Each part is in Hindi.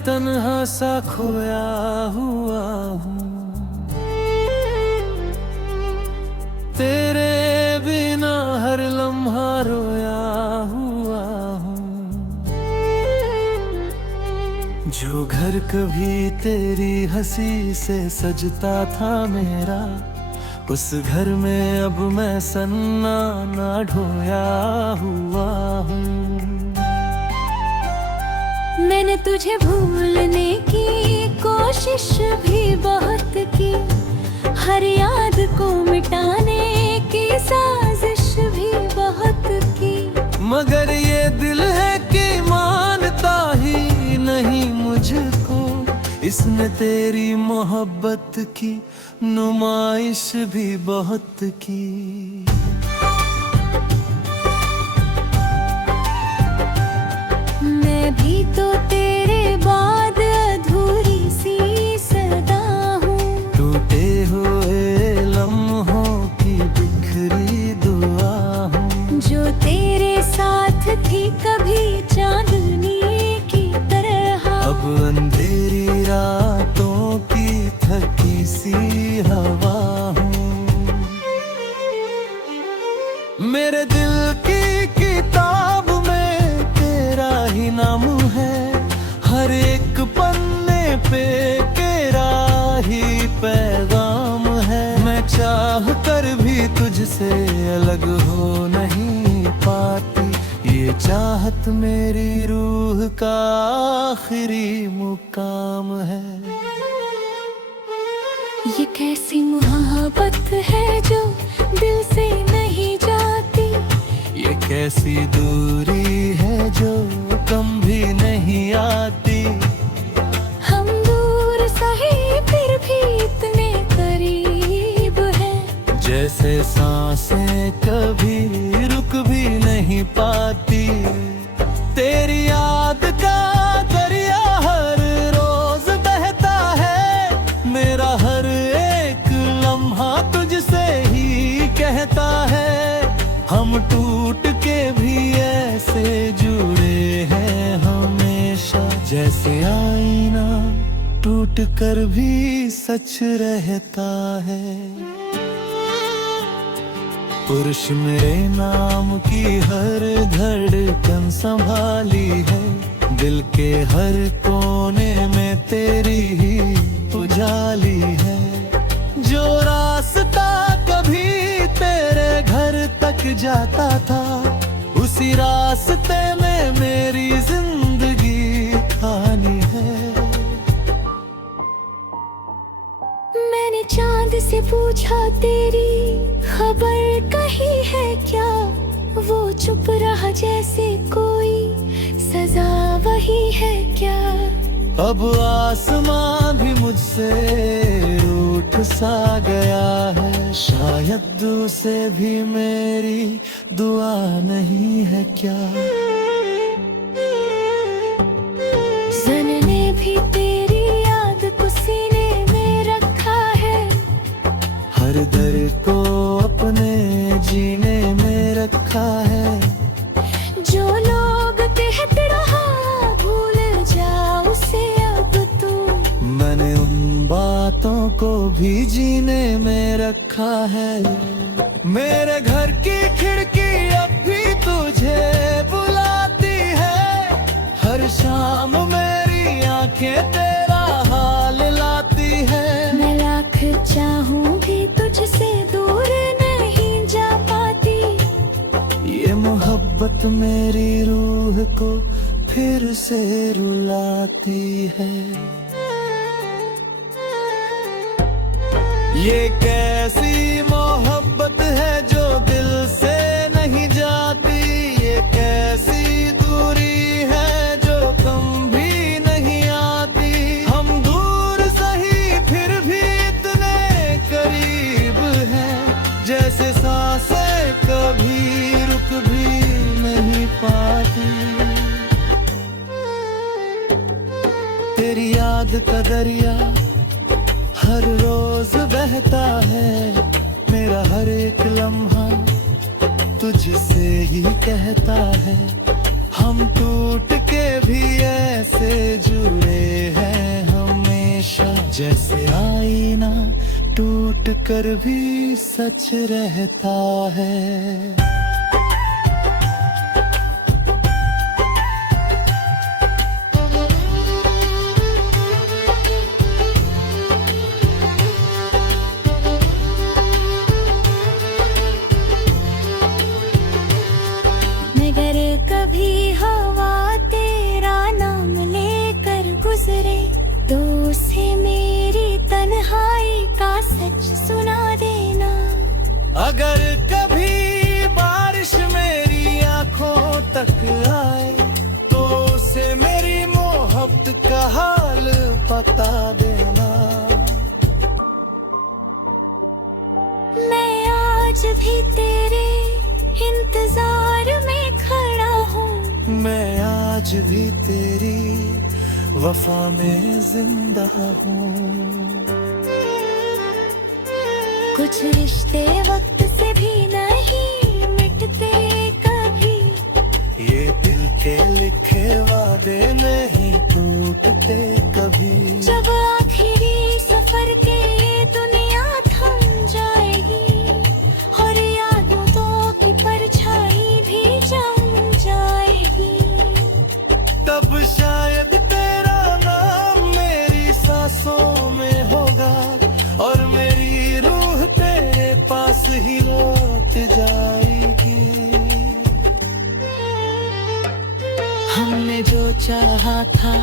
तन्हा सा खोया हुआ हूँ, तेरे बिना हर लम्हा रोया हुआ हूँ। जो घर कभी तेरी हंसी से सजता था मेरा, उस घर में अब मैं सन्ना ना ढोया हुआ हूँ। मैंने तुझे भूलने की कोशिश भी बहुत की, हर याद को मिटाने की साजिश भी बहुत की, मगर ये दिल है कि मानता ही नहीं मुझको। इसने तेरी मोहब्बत की नुमाइश भी बहुत की। मैं भी तो तेरे बाद अधूरी सी सदा हूँ, टूटे हुए लम्हों की बिखरी दुआ हूँ। जो तेरे साथ थी कभी चांदनी की तरह, अब अंधेरी रातों की थकी सी हवा हूँ। मेरे दिल की किताब में तेरा ही नाम है, हर एक पन्ने पे तेरा ही पैगाम है। मैं चाह कर भी तुझसे अलग हो नहीं पाती, ये चाहत मेरी रूह का आखिरी मुकाम है। ये कैसी मोहब्बत है जो दिल से नहीं जाती, ये कैसी दूरी है जो कम भी नहीं आती। हम दूर सही फिर भी इतने करीब हैं, जैसे सांसें कभी रुक भी नहीं पाती। तेरी याद का दरिया हर रोज बहता है, मेरा हर एक लम्हा तुझसे ही कहता है। हम टूट के भी ऐसे जुड़े हैं हमेशा, जैसे आईना टूट कर भी सच रहता है। पुरुष मेरे नाम की हर धड़कन संभाली है, दिल के हर कोने में तेरी ही उजाली है। जो रास्ता कभी तेरे घर तक जाता था, उसी रास्ते में मेरी जिंदगी खानी है। मैंने चांद से पूछा तेरी खबर कही है क्या, वो चुप रहा जैसे कोई सजा वही है क्या। अब आसमां भी मुझसे रूठ सा गया है, शायद उसे भी मेरी दुआ नहीं है क्या। ज़नने भी तेरी याद को सीने में रखा है, हर दर्द को अपने जीने में रखा है। जो लोग कहते रहा भूल जा उसे अब तू, मैंने उन बातों को भी जीने में रखा है। मेरे घर की खिड़की अब भी तुझे बुलाती है, हर शाम मेरी आंखें तेरा हाल लाती है। मैं लाख चाहूं भी तुझसे दूर नहीं जा पाती, ये मोहब्बत मेरी रूह को फिर से रुलाती है। ये कैसी मोहब्बत है जो दिल से नहीं जाती, ये कैसी दूरी है जो कम भी नहीं आती। हम दूर सही फिर भी इतने करीब हैं, जैसे सांसें कभी रुक भी नहीं पाती। तेरी याद का दरिया हर रोज बहता है, मेरा हर एक लम्हा तुझसे ही कहता है। हम टूट के भी ऐसे जुड़े हैं हमेशा, जैसे आईना टूट कर भी सच रहता है। मगर कभी हवा तेरा नाम लेकर गुजरे तो उसे मेरी तन्हाई का सच सुना देना। अगर कभी बारिश मेरी आंखों तक आए तो उसे मेरी मोहब्बत का हाल बता देना। मैं आज भी तेरे इंतजार में खड़ा हूँ, मैं आज भी तेरी वफा में जिंदा हूँ। कुछ रिश्ते वक्त से भी नहीं मिटते कभी, ये दिल के लिखे वादे नहीं टूटते कभी। जब आखिरी सफर के ये दुनिया थम जाएगी और यादों की परछाई भी जम जाएगी, तब शायद तेरा नाम मेरी सांसों में होगा और मेरी रूह तेरे पास ही लौट जाएगी। हमने जो चाहा था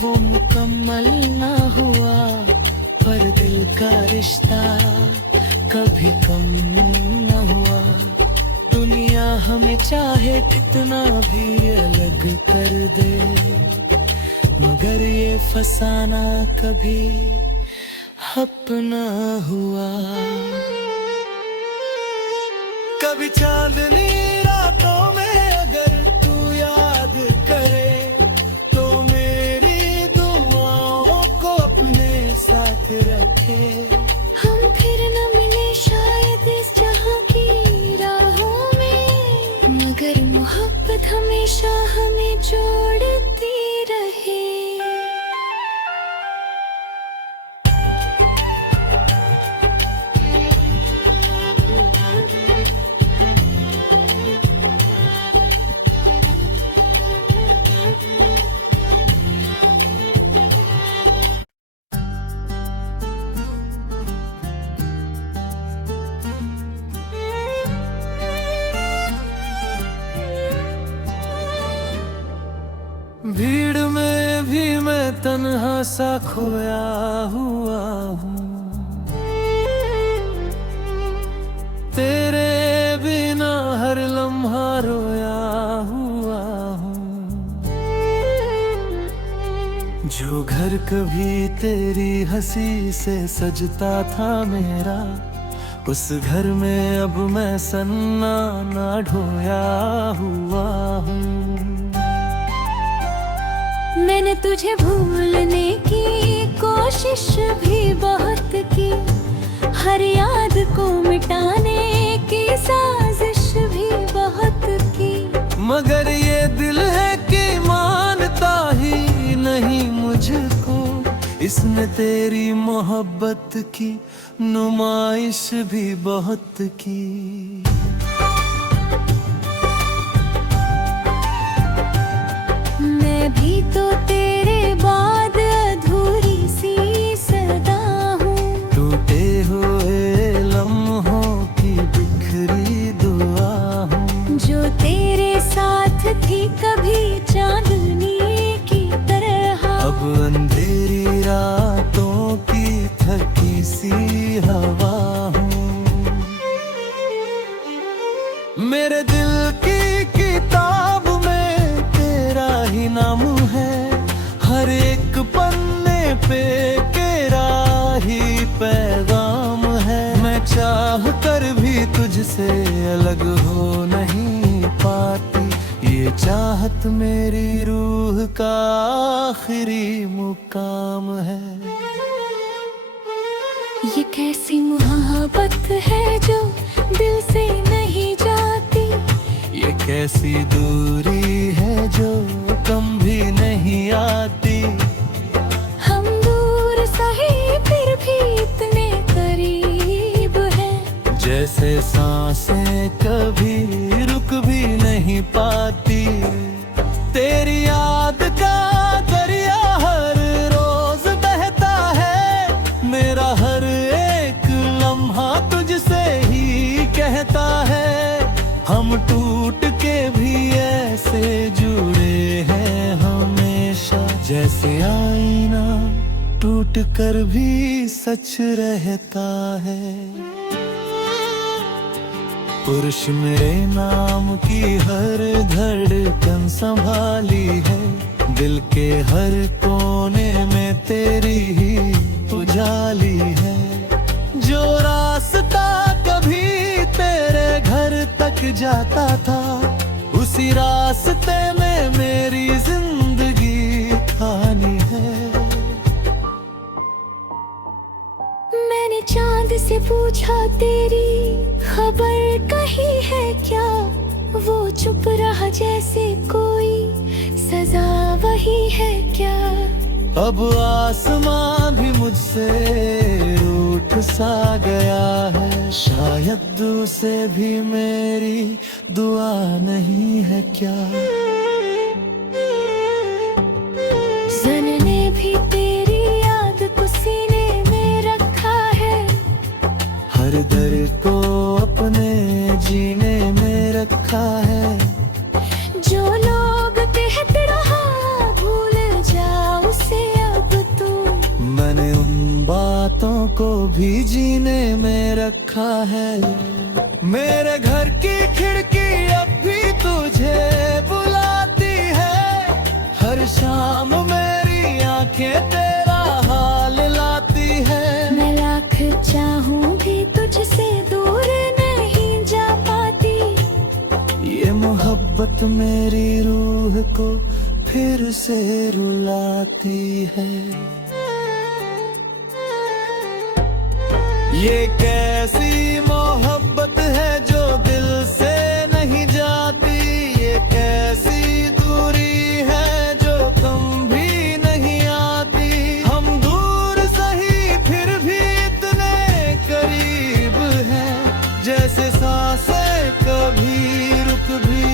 वो मुकम्मल ना हुआ, पर दिल का रिश्ता कभी कम न हुआ। दुनिया हमें चाहे कितना भी अलग कर दे, मगर ये फसाना कभी अपना हुआ। कभी चांदनी रातों में अगर तू याद करे तो मेरी दुआओं को अपने साथ रखे। हम फिर न मिले शायद इस जहां की राहों में, मगर मोहब्बत हमेशा हमें जोड़ती रहे। भीड़ में भी मैं तन्हा सा खोया हुआ हूँ, तेरे बिना हर लम्हा रोया हुआ हूँ। जो घर कभी तेरी हंसी से सजता था मेरा, उस घर में अब मैं सन्ना ना ढोया हुआ हूँ। मैंने तुझे भूलने की कोशिश भी बहुत की, हर याद को मिटाने की साजिश भी बहुत की, मगर ये दिल है कि मानता ही नहीं मुझको। इसने तेरी मोहब्बत की नुमाइश भी बहुत की। मैं भी तो तेरे बाद अधूरी सी सदा हूँ, टूटे हुए लम्हों की बिखरी दुआ हूँ। जो तेरे साथ थी कभी चांदनी की तरह, अब अंधेरी रातों की थकी सी हवा हूँ। मेरे दिल की किताब में तेरा ही नाम है, हर एक पन्ने पे तेरा ही पैगाम है। मैं चाह कर भी तुझसे अलग हो नहीं पाती, ये चाहत मेरी रूह का आखिरी मुकाम है। ये कैसी मोहब्बत है जो दिल से नहीं जाती, ये कैसी दूरी है जो कम भी नहीं आती। हम दूर सही फिर भी इतने करीब हैं। जैसे सांसें कभी रुक भी नहीं पाती। तेरी याद का दरिया हर रोज बहता है। मेरा हर एक लम्हा तुझसे ही कहता है। हम टूट के भी ऐसे जुड़े हैं हमेशा। जैसे आईना टूट कर भी सच रहता है। पुरुष मेरे नाम की हर धड़कन संभाली है। दिल के हर कोने में तेरी ही उजाली है। जो रास्ता कभी तेरे घर तक जाता था, उसी रास्ते में मेरी जिंदगी आनी है। मैंने चांद से पूछा तेरी खबर कही है क्या। वो चुप रहा जैसे कोई सजा वही है क्या। अब आसमां भी मुझसे रूठ सा गया है। शायद उसे भी मेरी दुआ नहीं है क्या। सन ने भी तेरी याद को सीने में रखा है। हर दर्द को अपने जीने में रखा है। जो लोग कहते रहा भूल जा उसे अब तू। मैंने उन बातों को भी जीने में रखा है। मेरे घर की खिड़की अब भी तुझे बुलाती है। हर शाम मेरी आंखें तेरा हाल लाती है। मैं लाख चाहूं भी तुझसे दूर नहीं जा पाती। ये मोहब्बत मेरी रूह को फिर से रुलाती है। ये कैसी मोहब्बत है जो दिल से नहीं जाती। ये कैसी दूरी है जो कम भी नहीं आती। हम दूर सही फिर भी इतने करीब हैं। जैसे सांसें कभी रुक भी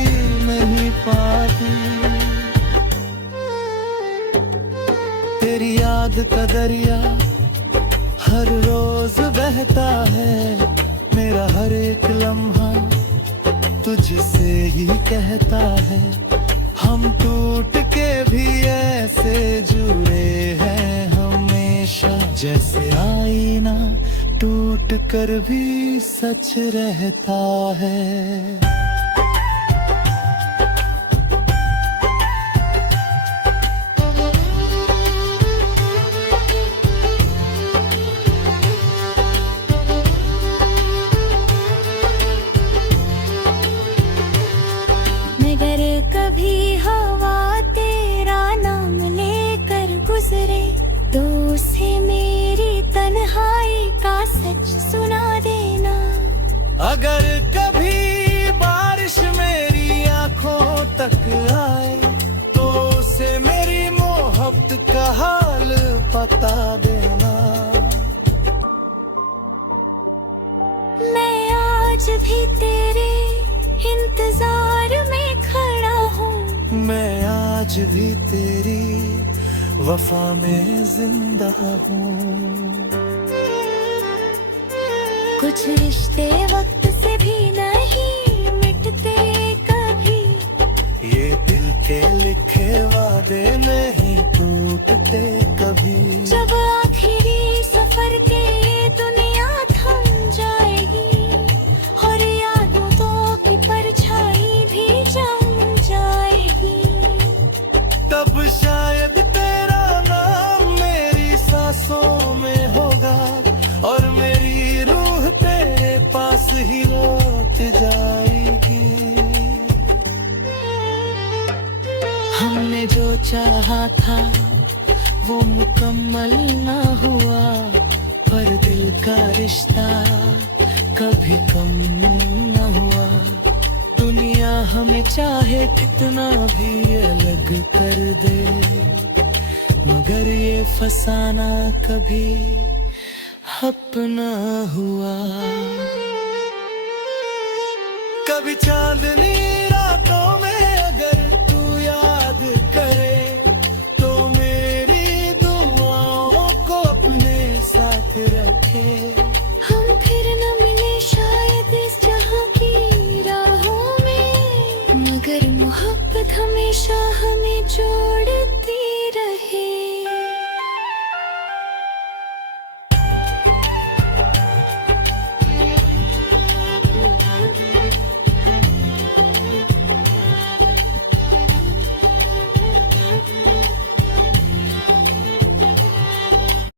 नहीं पाती। तेरी याद का दरिया हर रोज बहता है। मेरा हर एक लम्हा तुझसे ही कहता है। हम टूट के भी ऐसे जुड़े हैं हमेशा। जैसे आईना टूट कर भी सच रहता है। मगर कभी हवा तेरा नाम लेकर गुजरे तो उसे मेरी तन्हाई का सच सुना देना। अगर कभी बारिश मेरी आंखों तक आए तो उसे मेरी मोहब्बत का हाल बता देना। मैं आज भी तेरे इंतजार में खड़ा हूँ। मैं आज भी तेरी वफा में जिंदा हूँ। कुछ रिश्ते वक्त से भी नहीं मिटते कभी। ये दिल के लिखे वादे नहीं टूटते कभी। जब आखिरी सफर के ये दुनिया थम जाएगी और यादों की परछाई भी जम जाएगी। तब शायद तेरा नाम मेरी सांसों में होगा और मेरी रूह तेरे पास ही लौट जाएगी। हमने जो चाहा था वो मुकम्मल ना हुआ, पर दिल का रिश्ता कभी कम न हुआ। दुनिया हमें चाहे कितना भी अलग कर दे, मगर ये फसाना कभी अपना हुआ। कभी चांदनी रातों में अगर तू याद करे, तो मेरी दुआओं को अपने साथ रखे। हम फिर न मिले शायद इस जहां की राहों में, मगर मोहब्बत हमेशा हमें जोड़ती